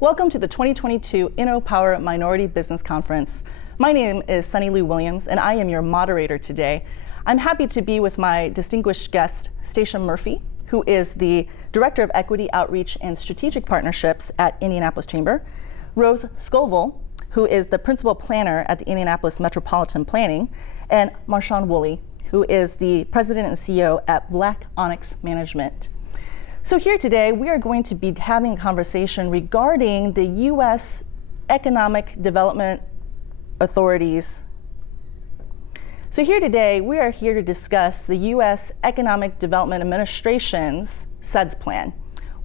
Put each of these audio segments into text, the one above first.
Welcome to the 2022 InnoPower Minority Business Conference. My name is Sunny Lou Williams, and I am your moderator today. I'm happy to be with my distinguished guest, Stacia Murphy, who is the Director of Equity Outreach and Strategic Partnerships at Indianapolis Chamber, Rose Scoville, who is the Principal Planner at the Indianapolis Metropolitan Planning, and Marshawn Woolley, who is the President and CEO at Black Onyx Management. So here today, we are going to be having a conversation regarding the U.S. Economic Development Authorities. So here today, we are here to discuss the U.S. Economic Development Administration's CEDS plan.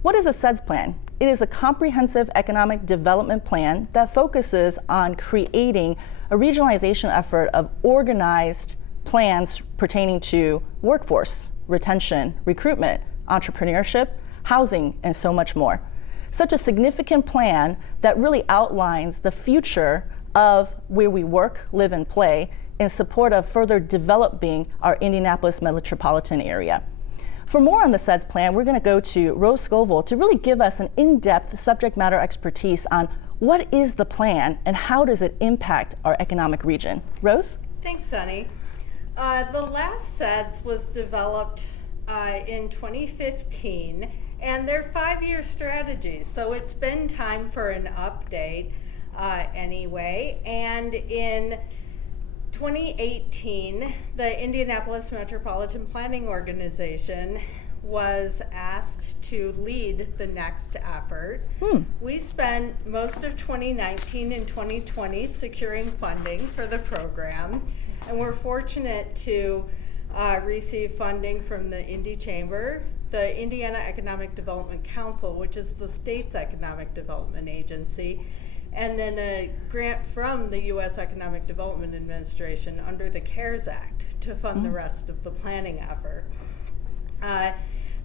What is a CEDS plan? It is a comprehensive economic development plan that focuses on creating a regionalization effort of organized plans pertaining to workforce, retention, recruitment, entrepreneurship, housing, and so much more. Such a significant plan that really outlines the future of where we work, live, and play in support of further developing our Indianapolis metropolitan area. For more on the CEDS plan, we're going to go to Rose Scoville to really give us an in-depth subject matter expertise on what is the plan and how does it impact our economic region. Rose? Thanks, Sunny. The last CEDS was developed in 2015, and they're 5-year strategies, so it's been time for an update anyway. And in 2018, the Indianapolis Metropolitan Planning Organization was asked to lead the next effort. We spent most of 2019 and 2020 securing funding for the program, and we're fortunate to receive funding from the Indy Chamber, the Indiana Economic Development Council, which is the state's economic development agency, and then a grant from the U.S. Economic Development Administration under the CARES Act to fund the rest of the planning effort.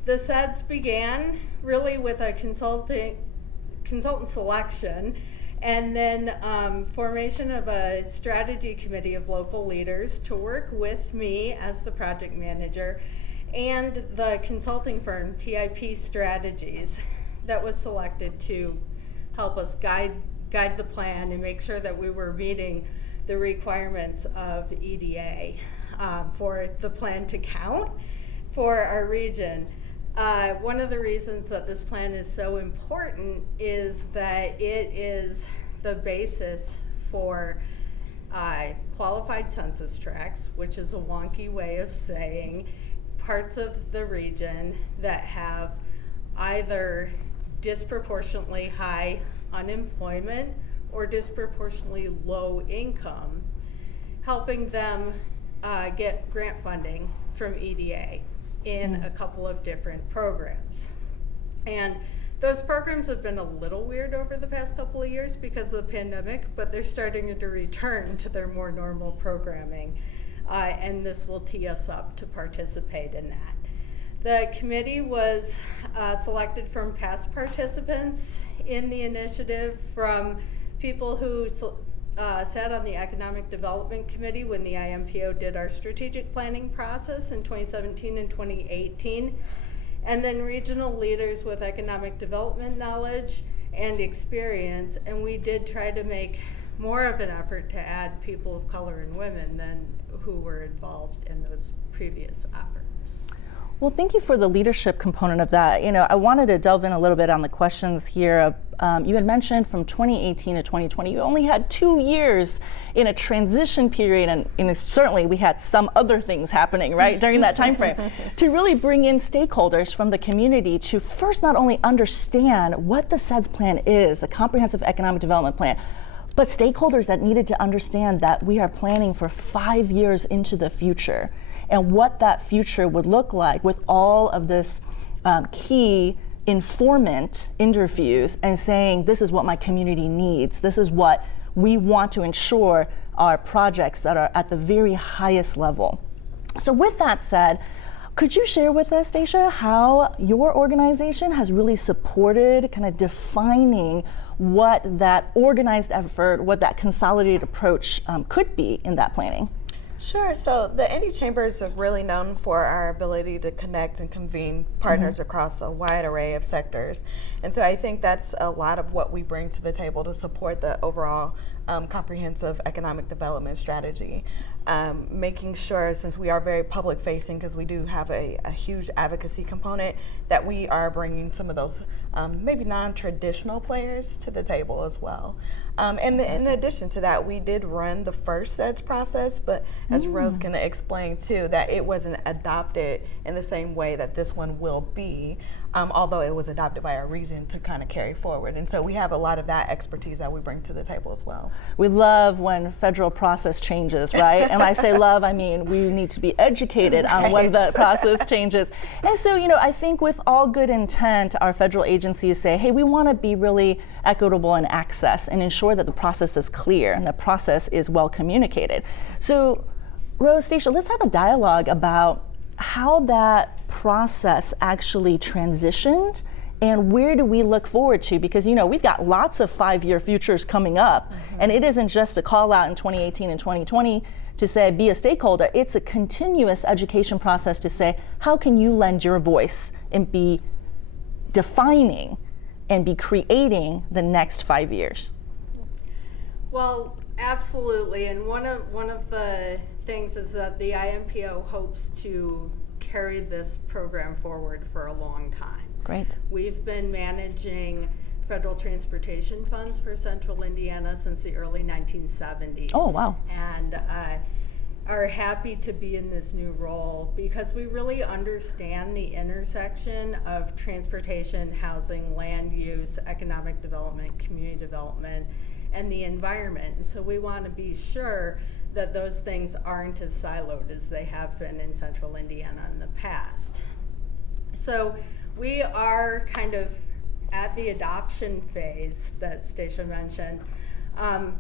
The CEDS began really with a consultant selection, and then formation of a strategy committee of local leaders to work with me as the project manager and the consulting firm TIP Strategies that was selected to help us guide the plan and make sure that we were meeting the requirements of EDA for the plan to count for our region. One of the reasons that this plan is so important is that it is the basis for qualified census tracts, which is a wonky way of saying parts of the region that have either disproportionately high unemployment or disproportionately low income, helping them get grant funding from EDA in a couple of different programs. And those programs have been a little weird over the past couple of years because of the pandemic, but they're starting to return to their more normal programming, and this will tee us up to participate in that. The committee was selected from past participants in the initiative, from people who sat on the Economic Development Committee when the IMPO did our strategic planning process in 2017 and 2018, and then regional leaders with economic development knowledge and experience, and we did try to make more of an effort to add people of color and women than who were involved in those previous efforts. Well, thank you for the leadership component of that. You know, I wanted to delve in a little bit on the questions here. You had mentioned from 2018 to 2020, you only had 2 years in a transition period, and certainly we had some other things happening, right, during that time frame, to really bring in stakeholders from the community to first not only understand what the CEDS plan is, the Comprehensive Economic Development Plan, but stakeholders that needed to understand that we are planning for 5 years into the future, and what that future would look like with all of this key informant interviews and saying, this is what my community needs. This is what we want to ensure are projects that are at the very highest level. So with that said, could you share with us, Stacia, how your organization has really supported kind of defining what that organized effort, what that consolidated approach could be in that planning? Sure. So the Indy Chambers are really known for our ability to connect and convene partners across a wide array of sectors. And so I think that's a lot of what we bring to the table to support the overall comprehensive economic development strategy. Making sure, since we are very public facing, because we do have a huge advocacy component, that we are bringing some of those maybe non-traditional players to the table as well. And in addition to that, we did run the first CEDS process, but as Rose can explain too, that it wasn't adopted in the same way that this one will be, although it was adopted by our region to kind of carry forward. And so we have a lot of that expertise that we bring to the table as well. We love when federal process changes, right? And I say love, I mean we need to be educated on when the process changes. And so, I think with all good intent, our federal agencies say, hey, we want to be really equitable in access and ensure that the process is clear and the process is well communicated. So, Rose, Stacia, let's have a dialogue about how that process actually transitioned and where do we look forward to? Because we've got lots of 5-year futures coming up, and it isn't just a call out in 2018 and 2020 to say be a stakeholder. It's a continuous education process to say how can you lend your voice and be defining and be creating the next 5 years. Well, absolutely, and one of the things is that the IMPO hopes to carry this program forward for a long time. Great. We've been managing federal transportation funds for Central Indiana since the early 1970s. Oh, wow. And are happy to be in this new role because we really understand the intersection of transportation, housing, land use, economic development, community development, and the environment. And so we want to be sure that those things aren't as siloed as they have been in Central Indiana in the past. So we are kind of at the adoption phase that Stacia mentioned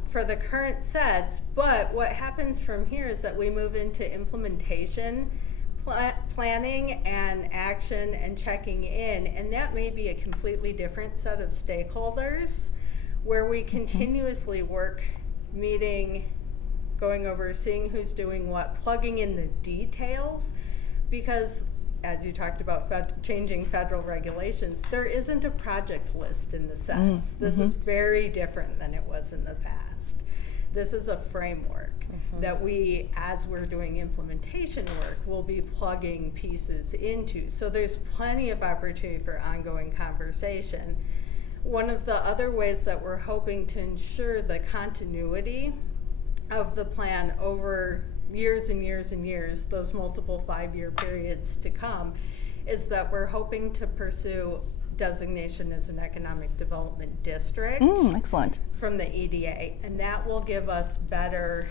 for the current CEDS, but what happens from here is that we move into implementation, planning and action and checking in, and that may be a completely different set of stakeholders where we continuously work, meeting, going over, seeing who's doing what, plugging in the details, because as you talked about changing federal regulations, there isn't a project list in the CEDS. This is very different than it was in the past. This is a framework that we, as we're doing implementation work, will be plugging pieces into. So there's plenty of opportunity for ongoing conversation. One of the other ways that we're hoping to ensure the continuity of the plan over years and years and years, those multiple 5-year periods to come, is that we're hoping to pursue designation as an economic development district. Excellent. From the EDA, and that will give us better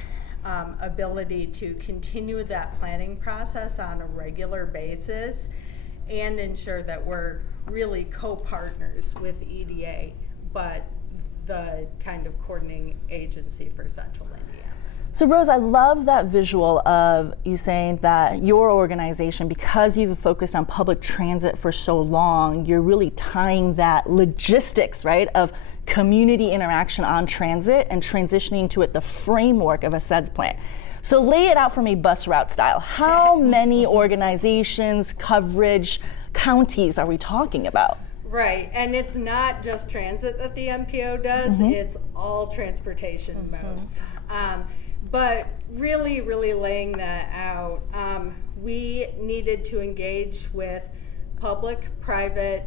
ability to continue that planning process on a regular basis and ensure that we're really co-partners with EDA, but the kind of coordinating agency for Central Indiana. So Rose, I love that visual of you saying that your organization, because you've focused on public transit for so long, you're really tying that logistics, right, of community interaction on transit and transitioning to it the framework of a CEDS plan. So lay it out for me bus route style. How many organizations, coverage, counties are we talking about? Right, and it's not just transit that the MPO does, it's all transportation modes. But really laying that out, we needed to engage with public, private,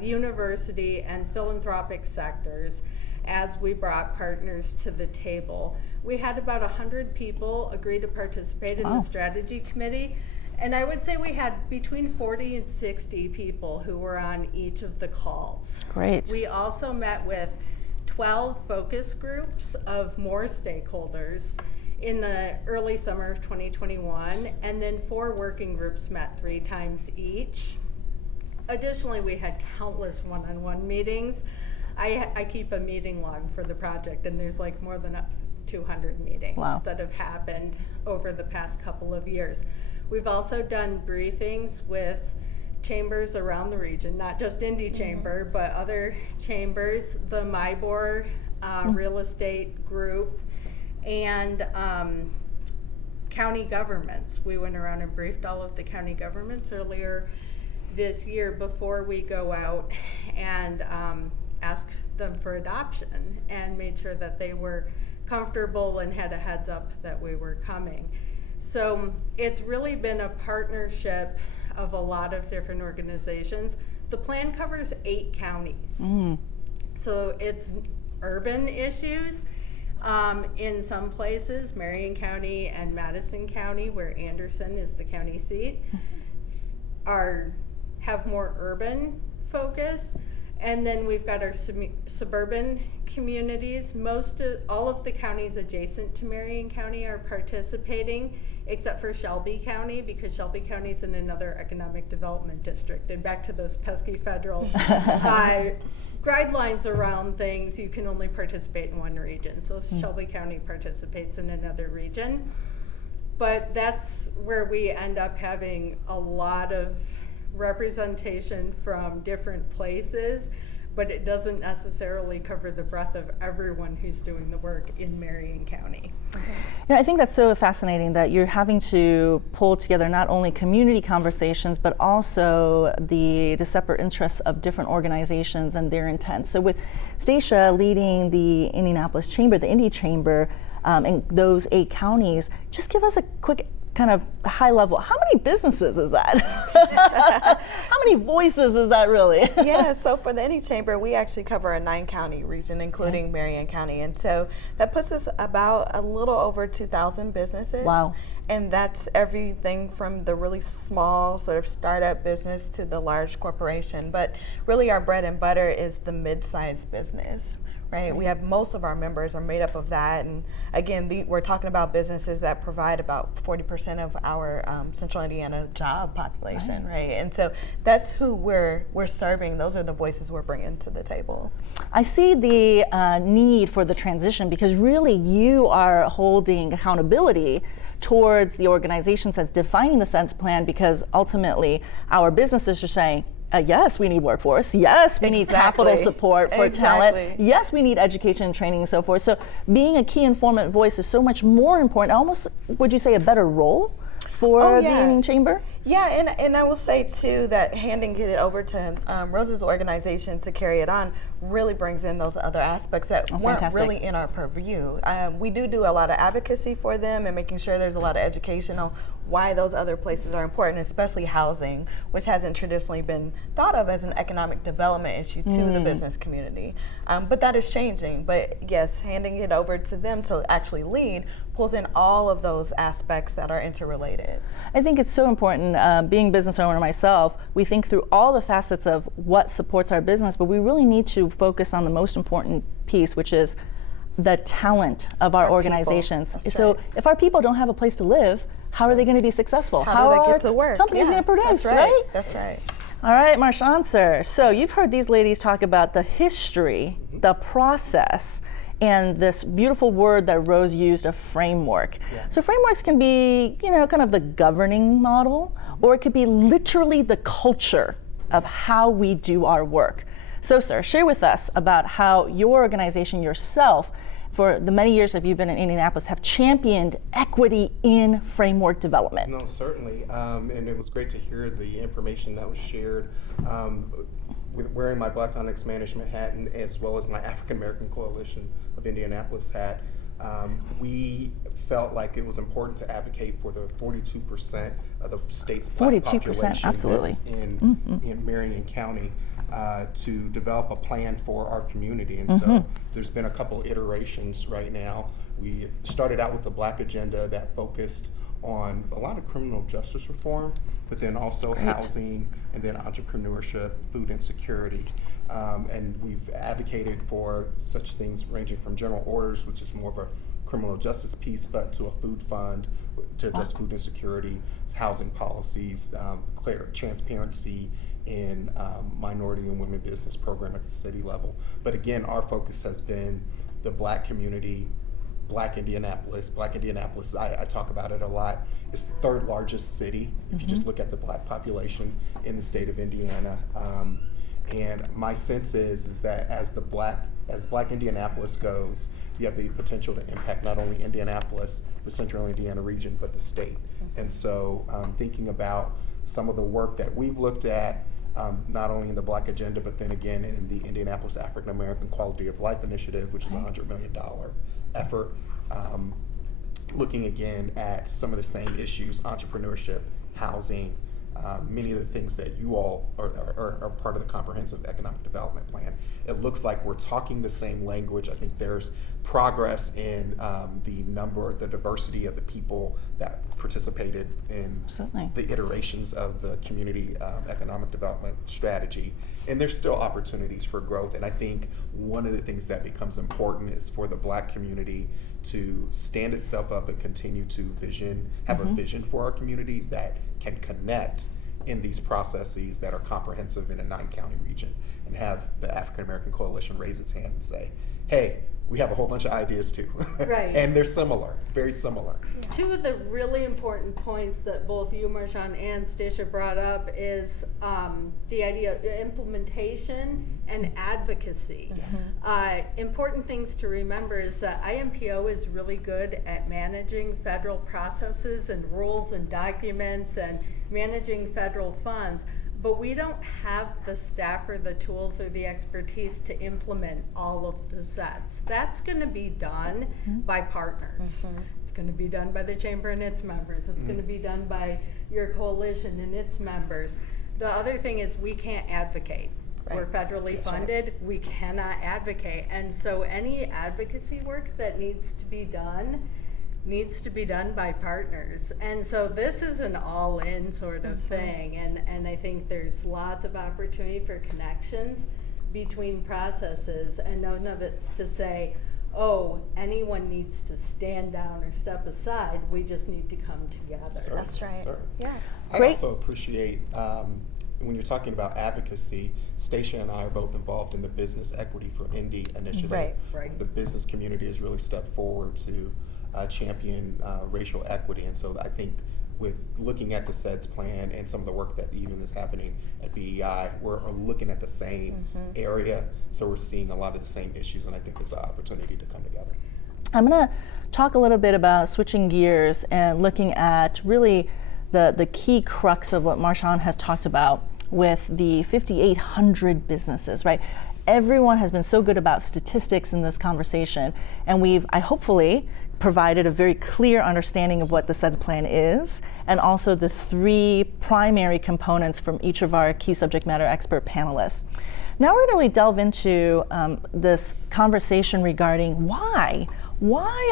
university, and philanthropic sectors as we brought partners to the table. We had about 100 people agree to participate in the strategy committee, and I would say we had between 40 and 60 people who were on each of the calls. Great. We also met with 12 focus groups of more stakeholders in the early summer of 2021, and then 4 working groups met 3 times each. Additionally, we had countless one-on-one meetings. I keep a meeting log for the project, and there's like more than 200 meetings that have happened over the past couple of years. We've also done briefings with chambers around the region, not just Indy Chamber, but other chambers, the MIBOR real estate group, and county governments. We went around and briefed all of the county governments earlier this year before we go out and ask them for adoption, and made sure that they were comfortable and had a heads up that we were coming. So it's really been a partnership of a lot of different organizations. The plan covers 8 counties. So it's urban issues. In some places, Marion County and Madison County, where Anderson is the county seat, have more urban focus. And then we've got our suburban communities. All of the counties adjacent to Marion County are participating, except for Shelby County, because Shelby County is in another economic development district. And back to those pesky federal guidelines around things, you can only participate in one region. So Shelby County participates in another region. But that's where we end up having a lot of representation from different places, but it doesn't necessarily cover the breadth of everyone who's doing the work in Marion County. I think that's so fascinating that you're having to pull together not only community conversations, but also the separate interests of different organizations and their intent. So with Stacia leading the Indianapolis Chamber, the Indy Chamber, in those 8 counties, just give us a quick kind of high level, how many businesses is that? How many voices is that really? Yeah, so for the Indy Chamber, we actually cover a 9-county region, including Marion County. And so that puts us about a little over 2,000 businesses. Wow. And that's everything from the really small sort of startup business to the large corporation. But really our bread and butter is the mid-sized business. Right? We have most of our members are made up of that, and again, we're talking about businesses that provide about 40% of our Central Indiana job population, right? And so that's who we're serving. Those are the voices we're bringing to the table. I see the need for the transition because really you are holding accountability towards the organizations that's defining the CEDS plan, because ultimately our businesses are saying, yes, we need workforce. Yes, we need capital support for talent. Yes, we need education and training and so forth. So being a key informant voice is so much more important, almost, would you say, a better role for the Indian Chamber? Yeah, and I will say too that handing it over to Rose's organization to carry it on really brings in those other aspects that weren't really in our purview. We do a lot of advocacy for them and making sure there's a lot of education on why those other places are important, especially housing, which hasn't traditionally been thought of as an economic development issue to the business community. But that is changing. But yes, handing it over to them to actually lead pulls in all of those aspects that are interrelated. I think it's so important. Being a business owner myself, we think through all the facets of what supports our business, but we really need to focus on the most important piece, which is the talent of our organizations. So if our people don't have a place to live, how are they going to be successful? How do they get to work? Companies going to produce, right? That's right. All right, Marshawn, sir. So you've heard these ladies talk about the history, the process, and this beautiful word that Rose used, a framework. So frameworks can be, kind of the governing model, or it could be literally the culture of how we do our work. So, sir, share with us about how your organization yourself, for the many years that you've been in Indianapolis, have championed equity in framework development. No, certainly, and it was great to hear the information that was shared. With wearing my Black Onyx Management hat, and as well as my African American Coalition of Indianapolis hat, we felt like it was important to advocate for the 42% of the state's Black population absolutely. That's in Marion County. To develop a plan for our community. And so there's been a couple iterations right now. We started out with the Black agenda that focused on a lot of criminal justice reform, but then also housing, and then entrepreneurship, food insecurity. And we've advocated for such things ranging from general orders, which is more of a criminal justice piece, but to a food fund to address food insecurity, housing policies, clear transparency in minority and women business program at the city level. But again, our focus has been the Black community, Black Indianapolis. Black Indianapolis, I talk about it a lot. It's the 3rd largest city if you just look at the Black population in the state of Indiana. And my sense is that as Black Indianapolis goes, you have the potential to impact not only Indianapolis, the central Indiana region, but the state. And so thinking about some of the work that we've looked at, not only in the Black Agenda, but then again in the Indianapolis African American Quality of Life Initiative, which is a $100 million effort, looking again at some of the same issues, entrepreneurship, housing, many of the things that you all are part of the comprehensive economic development plan. It looks like we're talking the same language. I think there's progress in the diversity of the people that participated in Absolutely. the iterations of the community economic development strategy. And there's still opportunities for growth. And I think one of the things that becomes important is for the Black community to stand itself up and continue to have a vision for our community that can connect in these processes that are comprehensive in a 9-county region, and have the African American Coalition raise its hand and say, hey, we have a whole bunch of ideas too. Right. And they're similar, very similar. Two of the really important points that both you, Marshawn, and Stacia brought up is the idea of implementation and advocacy. Important things to remember is that IMPO is really good at managing federal processes and rules and documents and managing federal funds, but we don't have the staff or the tools or the expertise to implement all of the sets. That's going to be done by partners. It's going to be done by the chamber and its members. It's going to be done by your coalition and its members. The other thing is we can't advocate. Right. We're federally funded. We cannot advocate. And so any advocacy work that needs to be done by partners. And so this is an all-in sort of thing, and I think there's lots of opportunity for connections between processes, and none of it's to say, oh, anyone needs to stand down or step aside. We just need to come together. That's right. Yeah. I Great. also appreciate when you're talking about advocacy, Stacia and I are both involved in the Business Equity for Indy initiative. Right. Right. The business community has really stepped forward to champion racial equity. And so I think with looking at the CEDS plan and some of the work that even is happening at BEI, we're looking at the same area. So we're seeing a lot of the same issues, and I think there's an opportunity to come together. I'm going to talk a little bit about switching gears and looking at really the key crux of what Marshawn has talked about with the 5,800 businesses, right? Everyone has been so good about statistics in this conversation, and I hopefully provided a very clear understanding of what the CEDS plan is, and also the 3 primary components from each of our key subject matter expert panelists. Now we're going to really delve into this conversation regarding why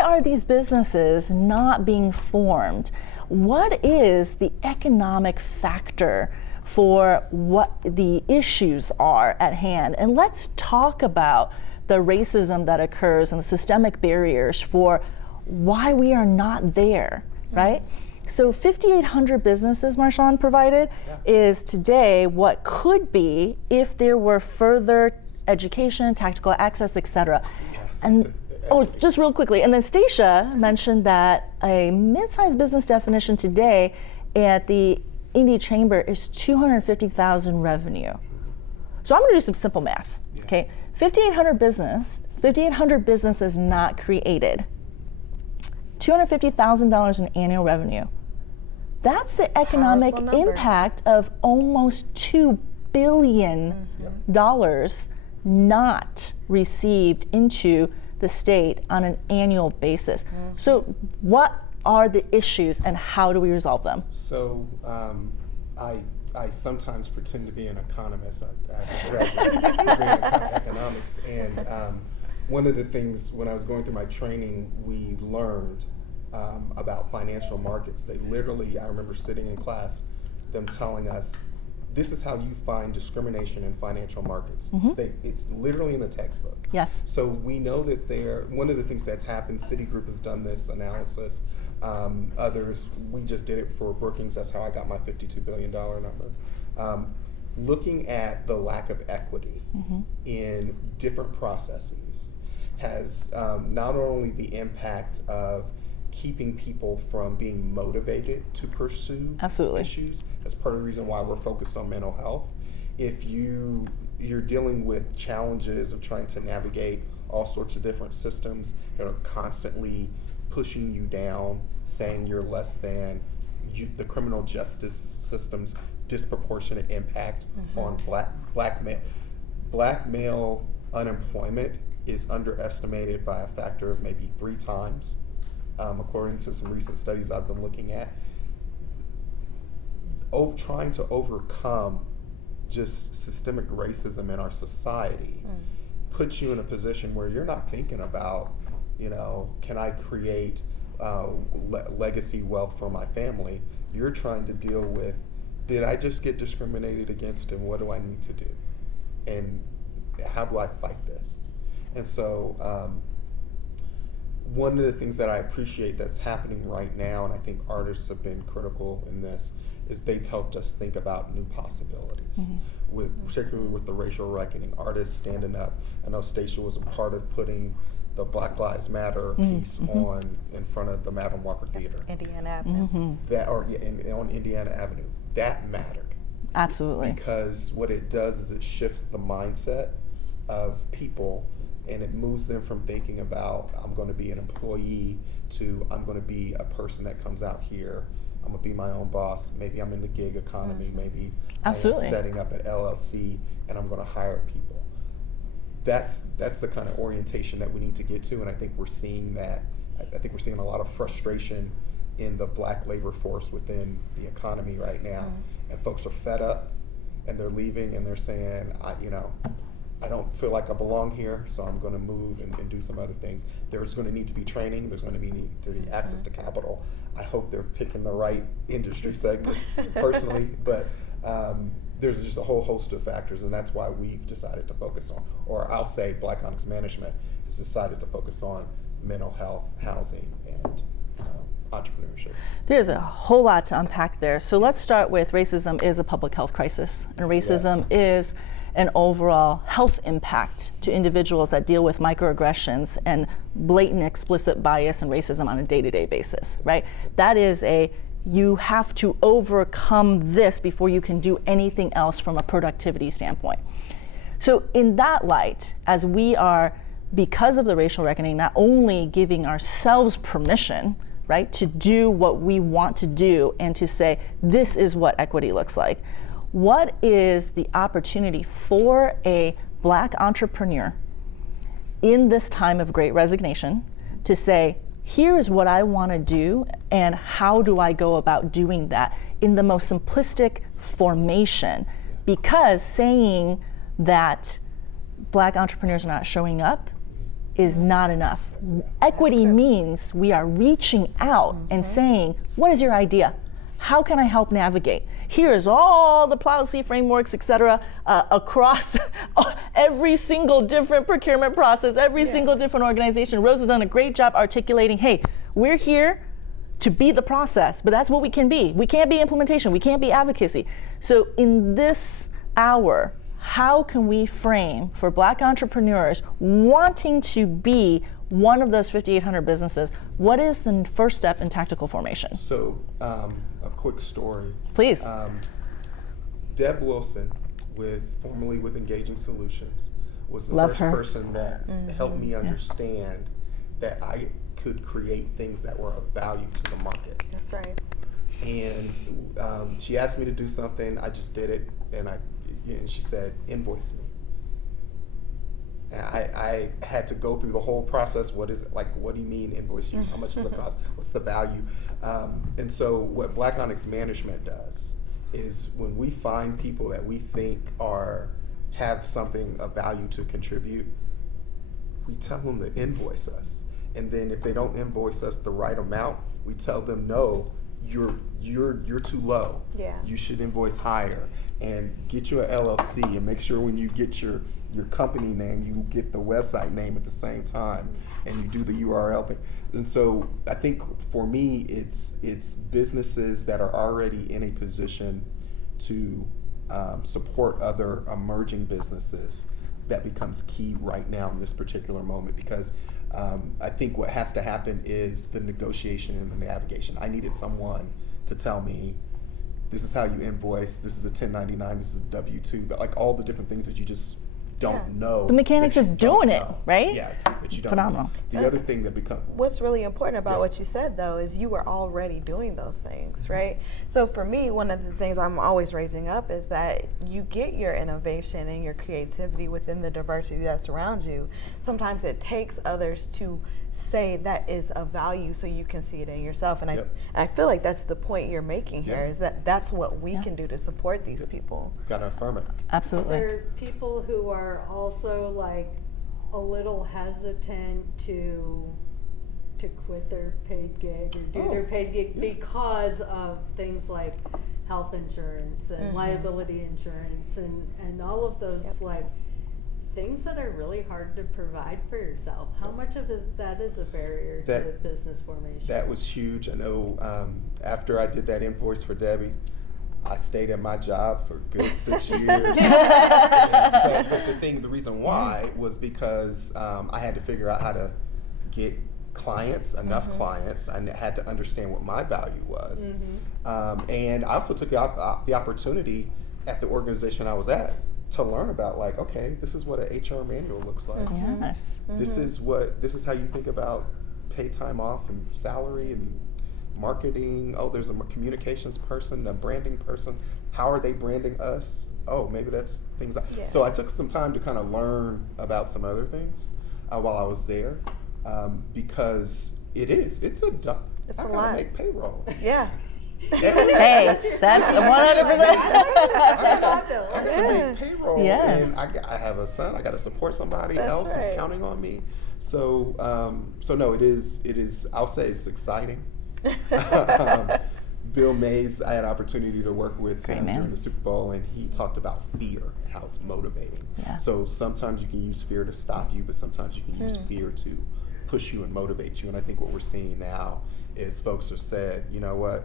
are these businesses not being formed? What is the economic factor for what the issues are at hand? And let's talk about the racism that occurs and the systemic barriers for why we are not there, right? So 5,800 businesses Marshawn provided is today what could be if there were further education, tactical access, etc. And just real quickly, and then Stacia mentioned that a mid-sized business definition today at the Indy Chamber is $250,000 revenue. So I'm going to do some simple math. Okay, 5,800 businesses not created. $250,000 in annual revenue. That's the economic impact of almost $2 billion not received into the state on an annual basis. So what are the issues and how do we resolve them? So I sometimes pretend to be an economist. I have a graduate degree in economics, and one of the things when I was going through my training, we learned about financial markets. They literally, I remember sitting in class, them telling us, this is how you find discrimination in financial markets. It's literally in the textbook. Yes. So we know that one of the things that's happened, Citigroup has done this analysis, others, we just did it for Brookings, that's how I got my $52 billion number. Looking at the lack of equity in different processes has not only the impact of keeping people from being motivated to pursue issues. That's part of the reason why we're focused on mental health. If you you're dealing with challenges of trying to navigate all sorts of different systems that are constantly pushing you down, saying you're less than. The criminal justice system's disproportionate impact on black male unemployment is underestimated by a factor of maybe 3 times, according to some recent studies I've been looking at. Trying to overcome just systemic racism in our society puts you in a position where you're not thinking about, can I create legacy wealth for my family? You're trying to deal with, did I just get discriminated against, and what do I need to do? And how do I fight this? And so one of the things that I appreciate that's happening right now, and I think artists have been critical in this, is they've helped us think about new possibilities, particularly with the racial reckoning, artists standing up. I know Stacia was a part of putting the Black Lives Matter piece on in front of the Madam Walker Theater. Indiana Avenue. On Indiana Avenue. That mattered. Absolutely. Because what it does is it shifts the mindset of people, and it moves them from thinking about, I'm going to be an employee, to I'm going to be a person that comes out here. I'm going to be my own boss. Maybe I'm in the gig economy. Maybe Absolutely. I'm setting up an LLC, and I'm going to hire people. That's the kind of orientation that we need to get to, and I think we're seeing that. I think we're seeing a lot of frustration in the black labor force within the economy right now, and folks are fed up, and they're leaving, and they're saying, I don't feel like I belong here, so I'm going to move and do some other things. There's going to need to be training. There's going to need to be access to capital. I hope they're picking the right industry segments personally, but there's just a whole host of factors, and that's why we've decided to focus on, or I'll say Black Onyx Management has decided to focus on mental health, housing, and entrepreneurship. There's a whole lot to unpack there. So let's start with racism is a public health crisis, and racism is an overall health impact to individuals that deal with microaggressions and blatant explicit bias and racism on a day-to-day basis, right? That is you have to overcome this before you can do anything else from a productivity standpoint. So in that light, as we are, because of the racial reckoning, not only giving ourselves permission, right, to do what we want to do and to say, this is what equity looks like. What is the opportunity for a Black entrepreneur in this time of great resignation to say, here is what I want to do, and how do I go about doing that in the most simplistic formation? Because saying that Black entrepreneurs are not showing up is not enough. Equity means we are reaching out and saying, what is your idea? How can I help navigate? Here's all the policy frameworks, et cetera, across every single different procurement process, every single different organization. Rose has done a great job articulating, hey, we're here to be the process, but that's what we can be. We can't be implementation, we can't be advocacy. So in this hour, how can we frame for Black entrepreneurs wanting to be one of those 5,800 businesses, what is the first step in tactical formation? So a quick story. Please. Deb Wilson, formerly with Engaging Solutions, was the Love first her. person that helped me understand that I could create things that were of value to the market. That's right. And she asked me to do something, I just did it, and she said, invoice me. And I had to go through the whole process. What is it like? What do you mean invoice you? How much does it cost? What's the value? And so what Black Onyx Management does is when we find people that we think have something of value to contribute, we tell them to invoice us. And then if they don't invoice us the right amount, we tell them, no, you're too low. Yeah. You should invoice higher, and get you an LLC, and make sure when you get your company name, you get the website name at the same time, and you do the URL thing. And so I think for me, it's businesses that are already in a position to support other emerging businesses that becomes key right now in this particular moment, because I think what has to happen is the negotiation and the navigation. I needed someone to tell me, this is how you invoice, this is a 1099, this is a W-2, like all the different things that you just don't know. The mechanics that you of doing don't it, know. right? Yeah, that you don't Phenomenal. know. The other thing that becomes... What's really important about Yeah. what you said, though, is you were already doing those things, right? So for me, one of the things I'm always raising up is that you get your innovation and your creativity within the diversity that's around you. Sometimes it takes others to say that is of value so you can see it in yourself. And Yep. I feel like that's the point you're making here, Yeah. is that that's what we can do to support these people. Gotta affirm it. Absolutely. There are people who are also like a little hesitant to quit their paid gig or do their paid gig because of things like health insurance and liability insurance and all of those like things that are really hard to provide for yourself. How much of that is a barrier to business formation? That was huge. I know after I did that invoice for Debbie, I stayed at my job for a good 6 years. But the reason why was because I had to figure out how to get clients, enough clients. I had to understand what my value was. And I also took the opportunity at the organization I was at to learn about, like, okay, this is what an HR manual looks like. Yes. This is how you think about paid time off and salary and marketing. Oh, there's a communications person, a branding person. How are they branding us? Oh, maybe that's things. So I took some time to kind of learn about some other things while I was there, because it's a I gotta lot. make payroll. Yeah. Hey, that's 100%. I gotta make payroll, Yes. and I have a son. I got to support somebody else who's right. counting on me. So, no, it is. I'll say it's exciting. Bill Mays, I had an opportunity to work with him during the Super Bowl, and he talked about fear and how it's motivating. Yeah. So sometimes you can use fear to stop you, but sometimes you can use fear to push you and motivate you. And I think what we're seeing now is folks have said, you know what,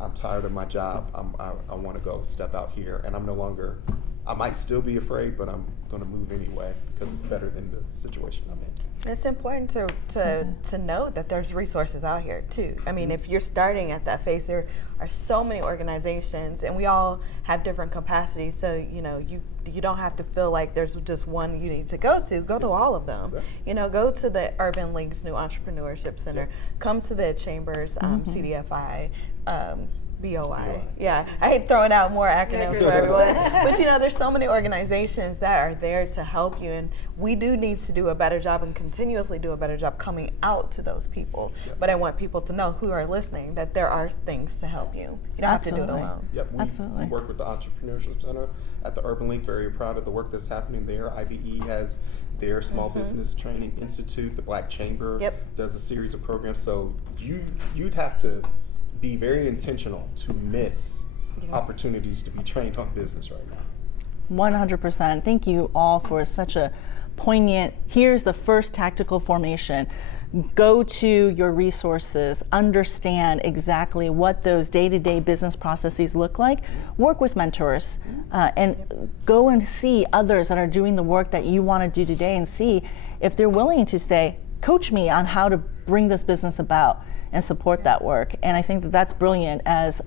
I'm tired of my job. I want to go step out here, and I'm no longer. I might still be afraid, but I'm going to move anyway because it's better than the situation I'm in. It's important to know that there's resources out here too. I mean, if you're starting at that phase, there are so many organizations, and we all have different capacities. So you don't have to feel like there's just one you need to go to. Go to all of them. Go to the Urban League's New Entrepreneurship Center. Come to the Chamber's CDFI. BOI. Yeah, I hate throwing out more acronyms for everyone. But there's so many organizations that are there to help you, and we do need to do a better job and continuously do a better job coming out to those people. But I want people to know who are listening that there are things to help you. You don't have to do it alone. Yep, we work with the Entrepreneurship Center at the Urban League. Very proud of the work that's happening there. IBE has their Small Business Training Institute. The Black Chamber does a series of programs. So you'd have to be very intentional to miss opportunities to be trained on business right now. 100%. Thank you all for such a poignant, here's the first tactical formation. Go to your resources, understand exactly what those day-to-day business processes look like, work with mentors, and go and see others that are doing the work that you want to do today and see if they're willing to say, coach me on how to bring this business about and support that work. And I think that that's brilliant, as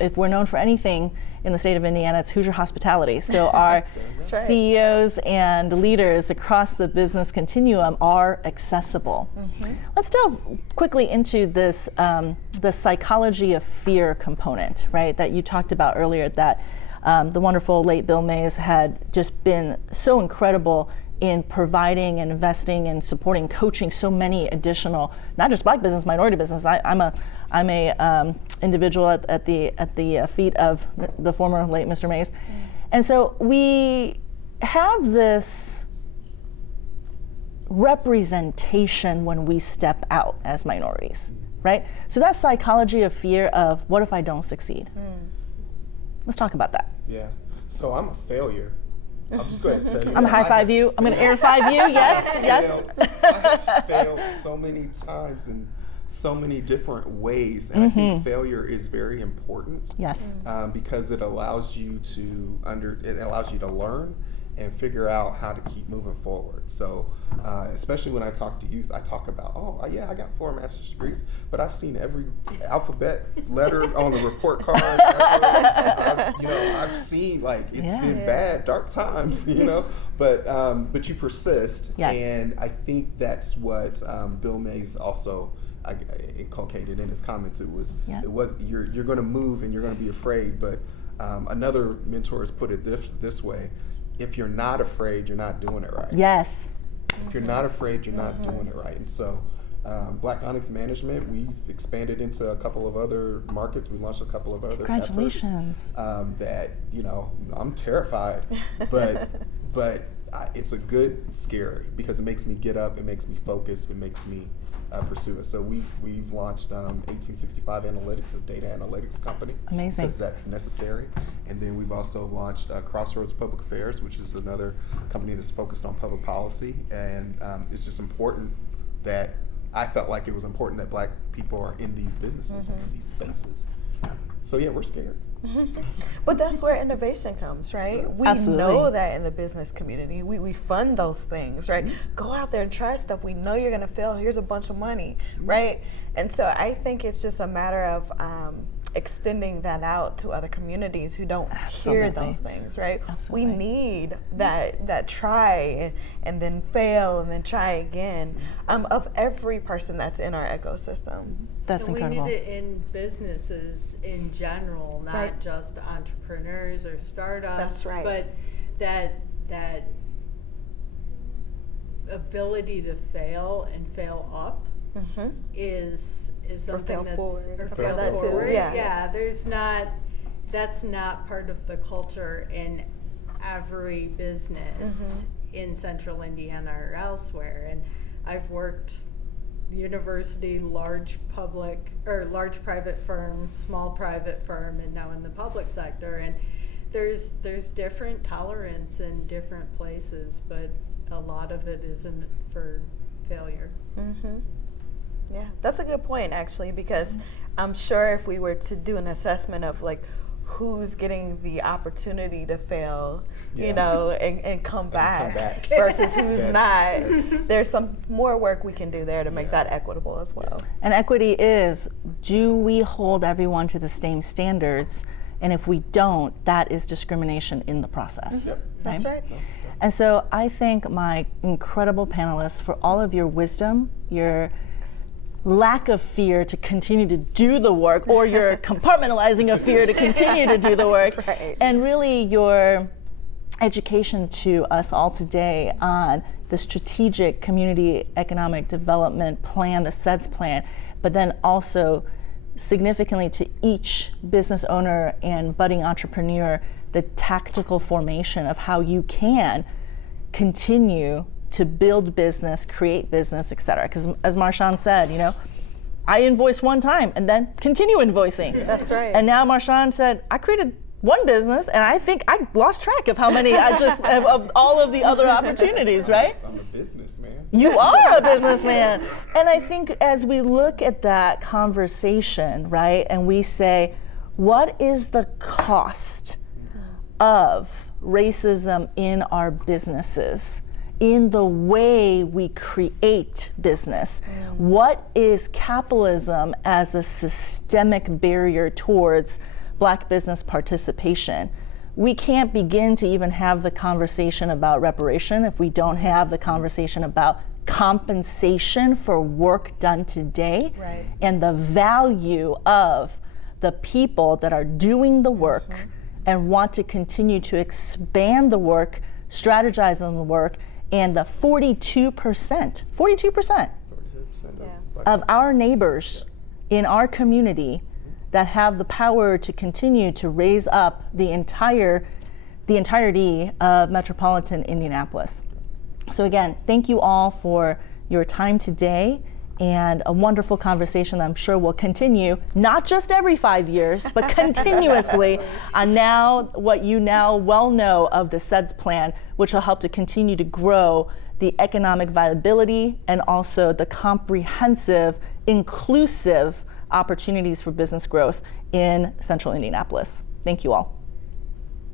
if we're known for anything in the state of Indiana, it's Hoosier hospitality. So our CEOs and leaders across the business continuum are accessible. Let's delve quickly into this, the psychology of fear component, right, that you talked about earlier, that the wonderful late Bill Mays had just been so incredible in providing and investing and supporting, coaching so many additional, not just Black business, minority business. I'm a individual at the feet of the former late Mr. Mays, and so we have this representation when we step out as minorities, right? So that psychology of fear of what if I don't succeed? Let's talk about that. Yeah. So I'm a failure. I'll just go ahead and tell you. I'm gonna high five you. I'm gonna air five you. Yes, yes. I have failed so many times in so many different ways, and I think failure is very important. Yes. Because it allows you to learn, and figure out how to keep moving forward. So especially when I talk to youth, I talk about, oh yeah, I got 4 master's degrees, but I've seen every alphabet letter on the report card ever. I've seen, like, it's been bad, dark times, but you persist. Yes. And I think that's what Bill Mays also inculcated in his comments. It was you're going to move and you're going to be afraid, but another mentor has put it this way: if you're not afraid, you're not doing it right. Yes. If you're not afraid, you're not doing it right. And so Black Onyx Management, we've expanded into a couple of other markets. We launched a couple of other Congratulations. efforts that, I'm terrified, but it's a good scary, because it makes me get up, it makes me focus, it makes me pursue it. So we've launched 1865 Analytics, a data analytics company. Amazing. Because that's necessary. And then we've also launched Crossroads Public Affairs, which is another company that's focused on public policy. And it's just important that, I felt like it was important that Black people are in these businesses and in these spaces. So yeah, we're scared. But that's where innovation comes, right? We Absolutely. know that in the business community. We fund those things, right? Go out there and try stuff. We know you're going to fail. Here's a bunch of money, right? And so I think it's just a matter of extending that out to other communities who don't hear those things, right? Absolutely. We need that try and then fail and then try again of every person that's in our ecosystem. That's And incredible. we need it in businesses in general, not just entrepreneurs or startups. That's right. But that ability to fail and fail up is something fail that's forward. or Or fail that too, forward. yeah. That's not part of the culture in every business in Central Indiana or elsewhere. And I've worked university, large public or large private firm, small private firm, and now in the public sector. And there's different tolerance in different places, but a lot of it isn't for failure. Yeah, that's a good point, actually, because I'm sure if we were to do an assessment of like who's getting the opportunity to fail, and come back versus who's not, there's some more work we can do there to make that equitable as well. And equity is, do we hold everyone to the same standards? And if we don't, that is discrimination in the process. That's right. And so I thank my incredible panelists for all of your wisdom, your lack of fear to continue to do the work, or your compartmentalizing of fear to continue to do the work, and really your education to us all today on the strategic community economic development plan, the CEDS plan, but then also significantly to each business owner and budding entrepreneur, the tactical formation of how you can continue to build business, create business, et cetera. Because as Marshawn said, I invoiced one time and then continue invoicing. That's right. And now Marshawn said, I created one business and I think I lost track of how many of all of the other opportunities, right? I'm a businessman. You are a businessman. And I think as we look at that conversation, right, and we say, what is the cost of racism in our businesses, in the way we create business? What is capitalism as a systemic barrier towards Black business participation? We can't begin to even have the conversation about reparation if we don't have the conversation about compensation for work done today, and the value of the people that are doing the work and want to continue to expand the work, strategize on the work, and the 42% of our neighbors in our community that have the power to continue to raise up the entirety of metropolitan Indianapolis. So again, thank you all for your time today, and a wonderful conversation that I'm sure will continue, not just every 5 years, but continuously on now what you now well know of the CEDS plan, which will help to continue to grow the economic viability and also the comprehensive, inclusive opportunities for business growth in Central Indianapolis. Thank you all.